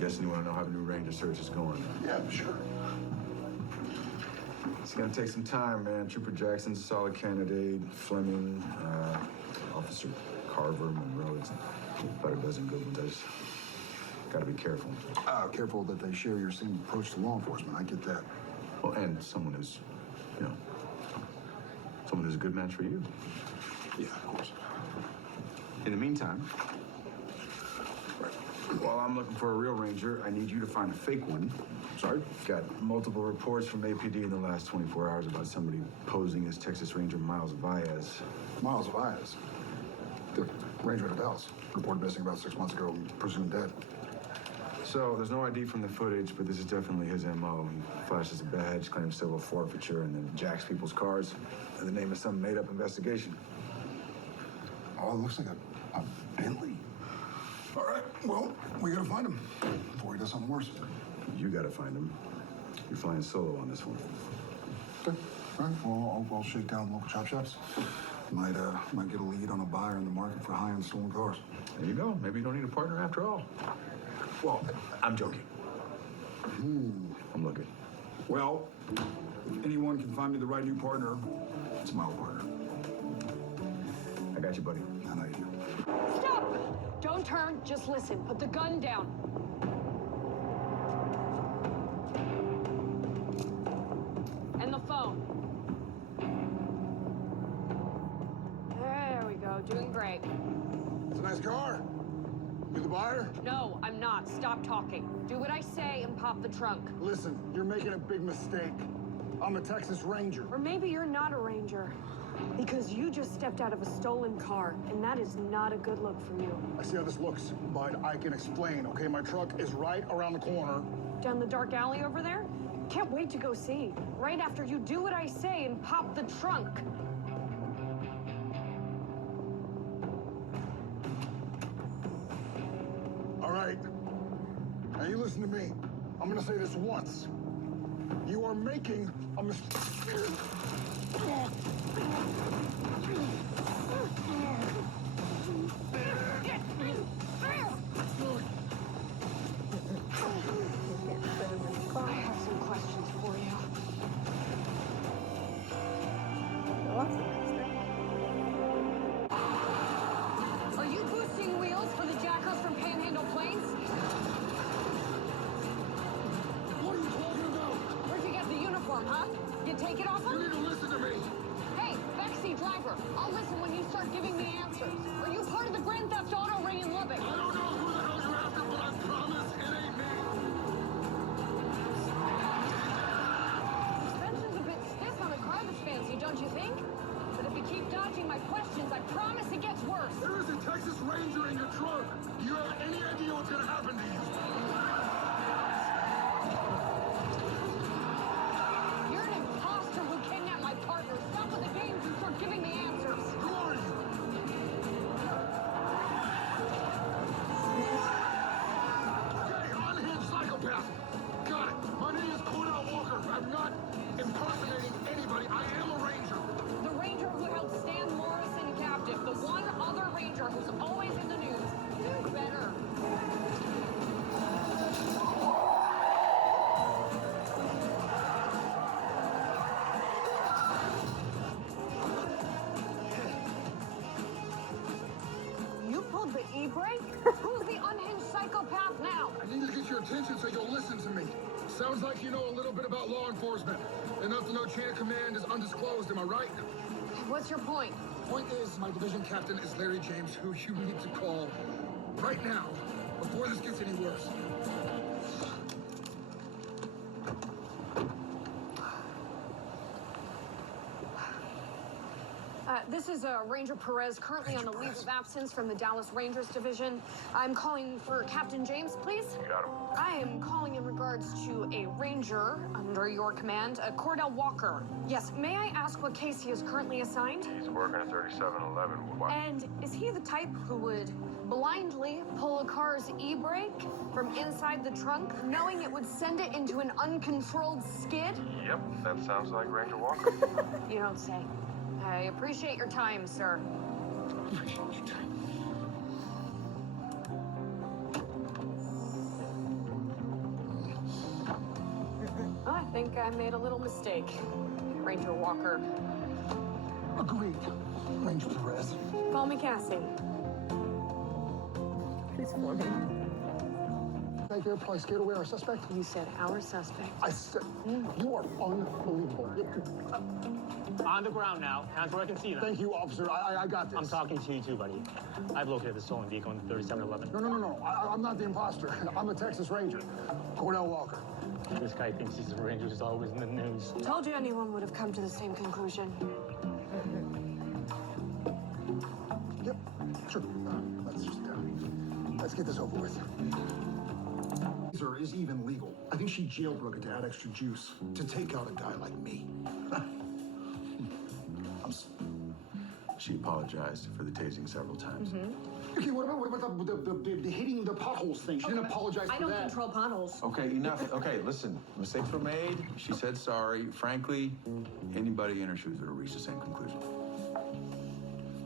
Guessing you want to know how the new Ranger search is going. Yeah, sure. It's gonna take some time, man. Trooper Jackson's a solid candidate. Fleming, Officer Carver, Monroe. It's about a dozen good ones. I just gotta be careful. Careful that they share your same approach to law enforcement. I get that. Well, and someone who's, someone who's a good match for you. Yeah, of course. In the meantime, while I'm looking for a real Ranger, I need you to find a fake one. Sorry? Got multiple reports from APD in the last 24 hours about somebody posing as Texas Ranger Miles Baez. Miles Baez. The Ranger in Dallas. Reported missing about 6 months ago, presumed dead. So, there's no ID from the footage, but this is definitely his MO. He flashes a badge, claims civil forfeiture, and then jacks people's cars in the name of some made-up investigation. Oh, it looks like a Bentley. All right, well, we gotta find him before he does something worse. You gotta find him. You're flying solo on this one. Okay, all right, well, I'll shake down the local chop shops. Might get a lead on a buyer in the market for high-end stolen cars. There you go. Maybe you don't need a partner after all. Well, I'm joking. I'm looking. Well, if anyone can find me the right new partner, it's my old partner. I got you, buddy. I know you do. Stop! Don't turn, just listen. Put the gun down. And the phone. There we go, doing great. It's a nice car. You the buyer? No, I'm not. Stop talking. Do what I say and pop the trunk. Listen, you're making a big mistake. I'm a Texas Ranger. Or maybe you're not a ranger. Because you just stepped out of a stolen car, and that is not a good look for you. I see how this looks, but I can explain, okay? My truck is right around the corner. Down the dark alley over there? Can't wait to go see. Right after you do what I say and pop the trunk. All right. Now you listen to me. I'm gonna say this once. You are making a mistake. I have some questions for you. Are you boosting wheels for the jackers from Panhandle Plains? What are you talking about? Where'd you get the uniform, huh? You take it off You him? need to listen to me. Hey, backseat driver, I'll listen when you start giving me answers. Are you part of the Grand Theft Auto ring in Lubbock? I don't know who the hell you're after, but I promise it ain't me. Suspension's a bit stiff on a car that's fancy, don't you think? But if you keep dodging my questions, I promise it gets worse. There is a Texas Ranger in your trunk. Do you have any idea what's gonna happen to you? You're an imposter who kidnapped my partner. Stop with the games and start giving me answers. Who are you? Okay, unhinged psychopath. Got it. My name is Cornell Walker. I'm not impersonating anybody. I am a Ranger. The ranger who held Stan Morrison captive. The one other ranger who's always in the news. Do better. You pulled the e-brake? Who's the unhinged psychopath now? I need to get your attention so you'll listen to me. Sounds like you know a little bit about law enforcement. Enough to know chain of command is undisclosed, am I right? What's your point? Point is, my division captain is Larry James, who you need to call right now, before this gets any worse. This is Ranger Perez, currently on a leave of absence from the Dallas Rangers division. I'm calling for Captain James, please. Got him. I am calling in regards to a ranger under your command, Cordell Walker. Yes, may I ask what case he is currently assigned? He's working at 3711. What? And is he the type who would blindly pull a car's e-brake from inside the trunk, knowing it would send it into an uncontrolled skid? Yep, that sounds like Ranger Walker. You don't say. I appreciate your time, sir. think I made a little mistake, Ranger Walker. Agreed. Ranger Perez. Call me Cassie. Please for me. Right there, probably scared away our suspect. You said our suspect. I said, you are unbelievable. On the ground now. Hands where I can see them. Thank you, officer. I got this. I'm talking to you too, buddy. I've located the stolen vehicle in 3711. No. I'm not the imposter. I'm the Texas Ranger, Cordell Walker. This guy thinks he's a ranger who's always in the news. Told you anyone would have come to the same conclusion. Yep, sure. Let's get this over with. Is even legal. I think she jailbroke it to add extra juice to take out a guy like me. She apologized for the tasing several times. Okay, what about the hitting the potholes thing? She didn't apologize for I don't that. control potholes. Okay, enough. Okay, listen. Mistakes were made. She said sorry. Frankly, anybody in her shoes would have reached the same conclusion.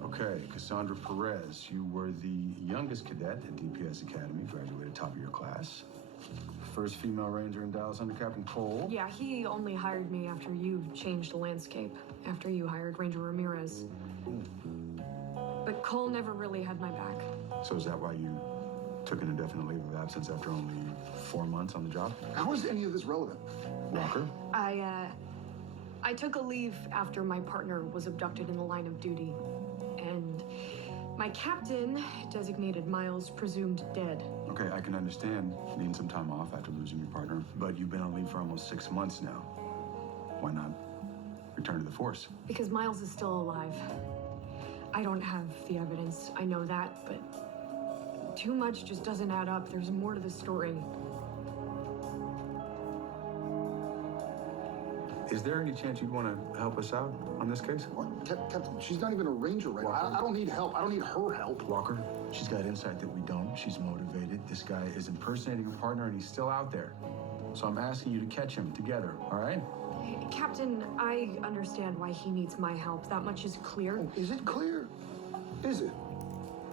Okay, Cassandra Perez, you were the youngest cadet at DPS Academy, graduated top of your class. First female ranger in Dallas under Captain Cole. Yeah, he only hired me after you changed the landscape, after you hired Ranger Ramirez. But Cole never really had my back. So is that why you took an indefinite leave of absence after only 4 months on the job? How is any of this relevant? Walker? I took a leave after my partner was abducted in the line of duty. And my captain designated Miles presumed dead. Okay, I can understand needing some time off after losing your partner, but you've been on leave for almost 6 months now. Why not return to the force? Because Miles is still alive. I don't have the evidence, I know that, but too much just doesn't add up. There's more to the story. Is there any chance you'd want to help us out on this case? What? Captain, she's not even a ranger right now. I don't need help. I don't need her help. Walker, she's got insight that we don't. She's motivated. This guy is impersonating a partner and he's still out there. So I'm asking you to catch him together, all right? Captain, I understand why he needs my help. That much is clear. Oh, is it clear? Is it?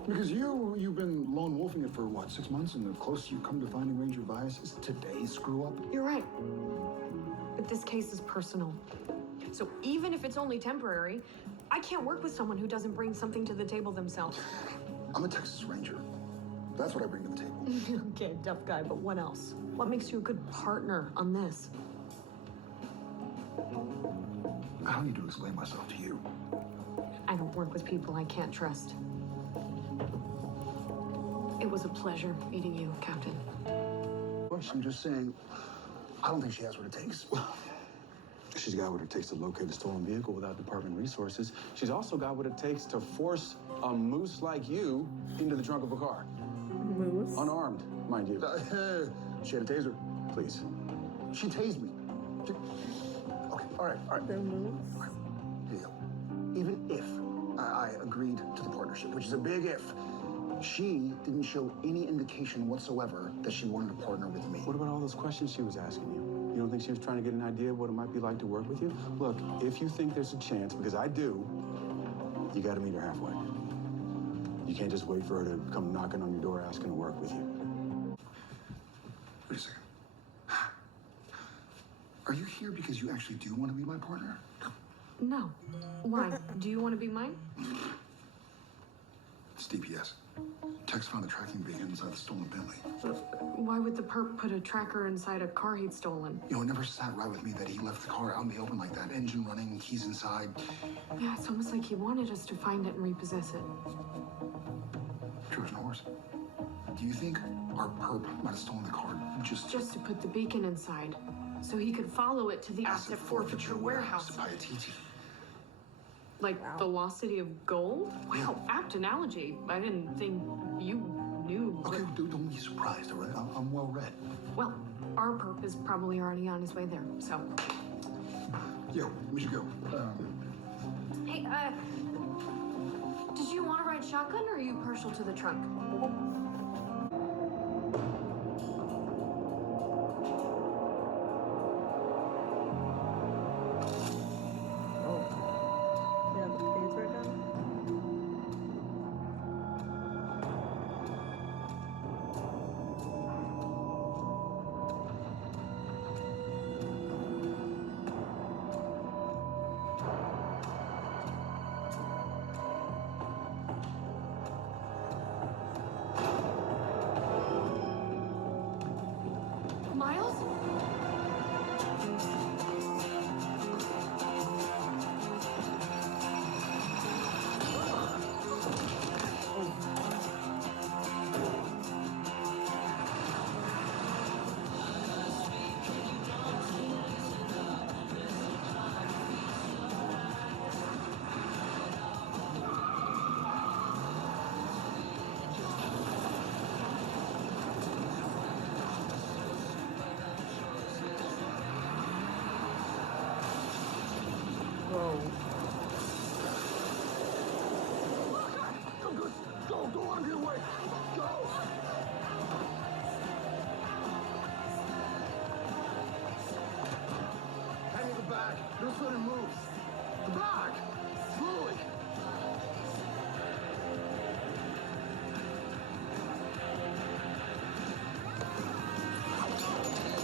Because you've been lone wolfing it for, what, 6 months? And the closest you come to finding Ranger Vice is today's screw up? You're right. But this case is personal. So even if it's only temporary, I can't work with someone who doesn't bring something to the table themselves. I'm a Texas Ranger. That's what I bring to the table. Okay, tough guy, but what else? What makes you a good partner on this? I don't need to explain myself to you. I don't work with people I can't trust. It was a pleasure meeting you, Captain. I'm just saying, I don't think she has what it takes. She's got what it takes to locate a stolen vehicle without department resources. She's also got what it takes to force a moose like you into the trunk of a car. Moose? Unarmed, mind you. She had a taser. Please. She tased me. Okay, all right. The moose? Here you go. Even if I agreed to the partnership, which is a big if, she didn't show any indication whatsoever that she wanted to partner with me. What about all those questions she was asking you? You don't think she was trying to get an idea of what it might be like to work with you? Look, if you think there's a chance, because I do, you got to meet her halfway. You can't just wait for her to come knocking on your door asking to work with you. Wait a second. Are you here because you actually do want to be my partner? No. Why? Do you want to be mine? It's DPS. Tex found the tracking beacon inside the stolen Bentley. Why would the perp put a tracker inside a car he'd stolen? You know, it never sat right with me that he left the car out in the open like that. Engine running, keys inside. Yeah, it's almost like he wanted us to find it and repossess it. Trojan horse. Do you think our perp might have stolen the car just Just to put the beacon inside, so he could follow it to the asset forfeiture warehouse. to buy a TT? Like the lost city of gold? Wow, apt analogy. I didn't think you knew. Okay, don't be surprised, all right? I'm well read. Well, our perp is probably already on his way there, so. Yo, we should go. Hey, did you want to ride shotgun or are you partial to the trunk? Yeah, the page right now.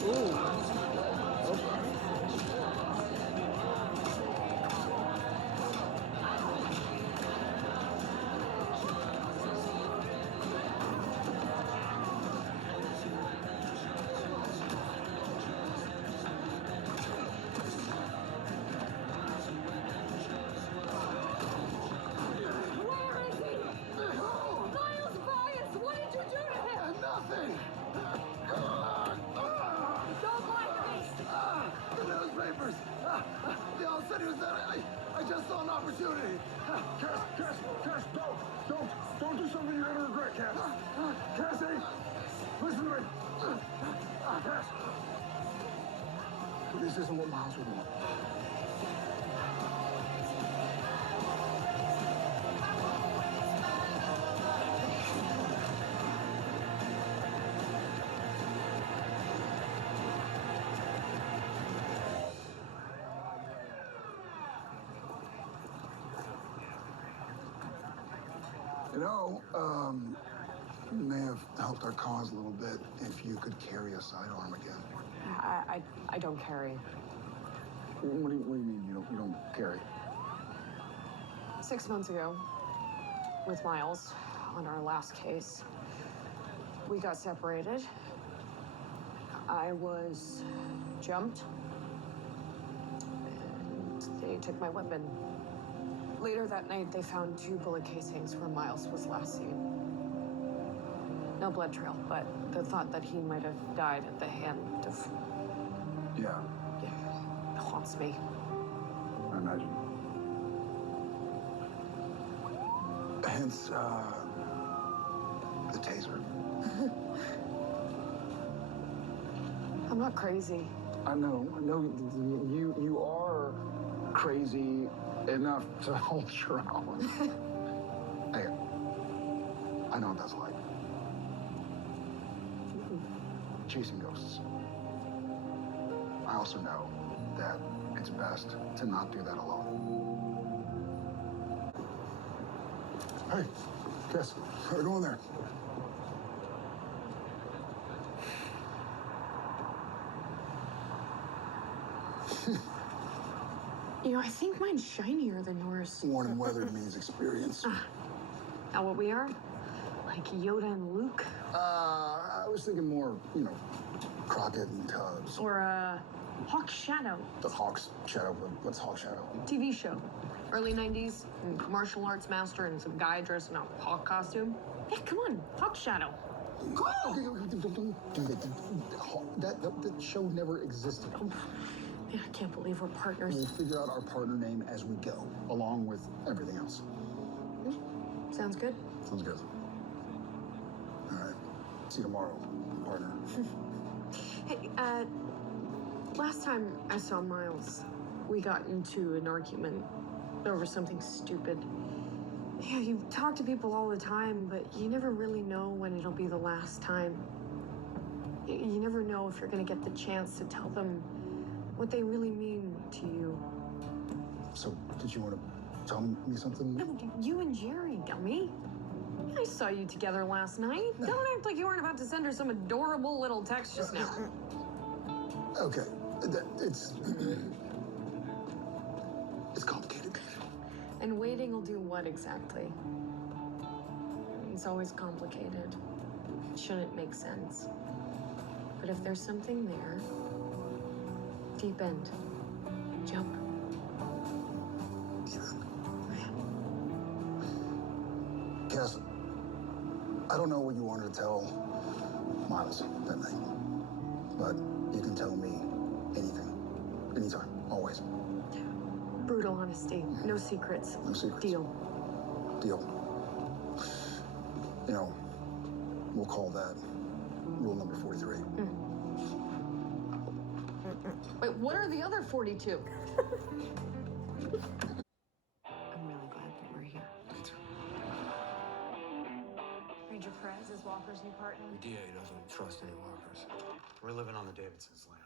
Miles Bryant, what did you do to him? Nothing! Don't lie to me. The newspapers! They all said he was dead. I just saw an opportunity. Cass, don't do something you're gonna regret, Cass. Cassie, listen to me. Cass, this isn't what Miles would want. You know, may have helped our cause a little bit if you could carry a sidearm again. I don't carry. What do you mean you don't carry? 6 months ago, with Miles, on our last case, we got separated. I was jumped, and they took my weapon. Later that night, they found 2 bullet casings where Miles was last seen. No blood trail, but the thought that he might have died at the hand of... Yeah, Yeah, haunts me. I imagine. Hence, the taser. I'm not crazy. I know you are crazy enough to hold your own. Hey, I know what that's like. Chasing ghosts. I also know that it's best to not do that alone. Hey, Cass, go in there. You know, I think mine's shinier than yours. Worn and weathered means experience. Now what we are? Like Yoda and Luke? I was thinking more, Crockett and Tubbs. Or, Hawk Shadow. The Hawk's Shadow. What's Hawk Shadow? TV show. Early 90s, martial arts master and some guy dressed in a hawk costume. Yeah, come on, Hawk Shadow. Okay, don't do that. That show never existed. Yeah, I can't believe we're partners. We'll figure out our partner name as we go, along with everything else. Sounds good. Sounds good. All right. See you tomorrow, partner. Hey, last time I saw Miles, we got into an argument over something stupid. Yeah, you talk to people all the time, but you never really know when it'll be the last time. You never know if you're gonna get the chance to tell them what they really mean to you. So, did you want to tell me something? No, you and Jerry, dummy. I saw you together last night. Don't act like you weren't about to send her some adorable little text just now. Okay. It's complicated. And waiting will do what exactly? It's always complicated. It shouldn't make sense. But if there's something there, deep end, jump. Cass, I don't know what you wanted to tell Miles that night, but you can tell me anything, anytime, always. Brutal honesty, no secrets. No secrets. Deal. Deal. We'll call that rule number 43. Wait, what are the other 42? I'm really glad that we're here. Me too. Ranger Perez is Walker's new partner. The DA doesn't trust any walkers. We're living on the Davidson's land.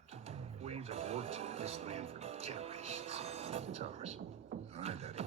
We have worked this land for generations. It's ours. All right, Daddy.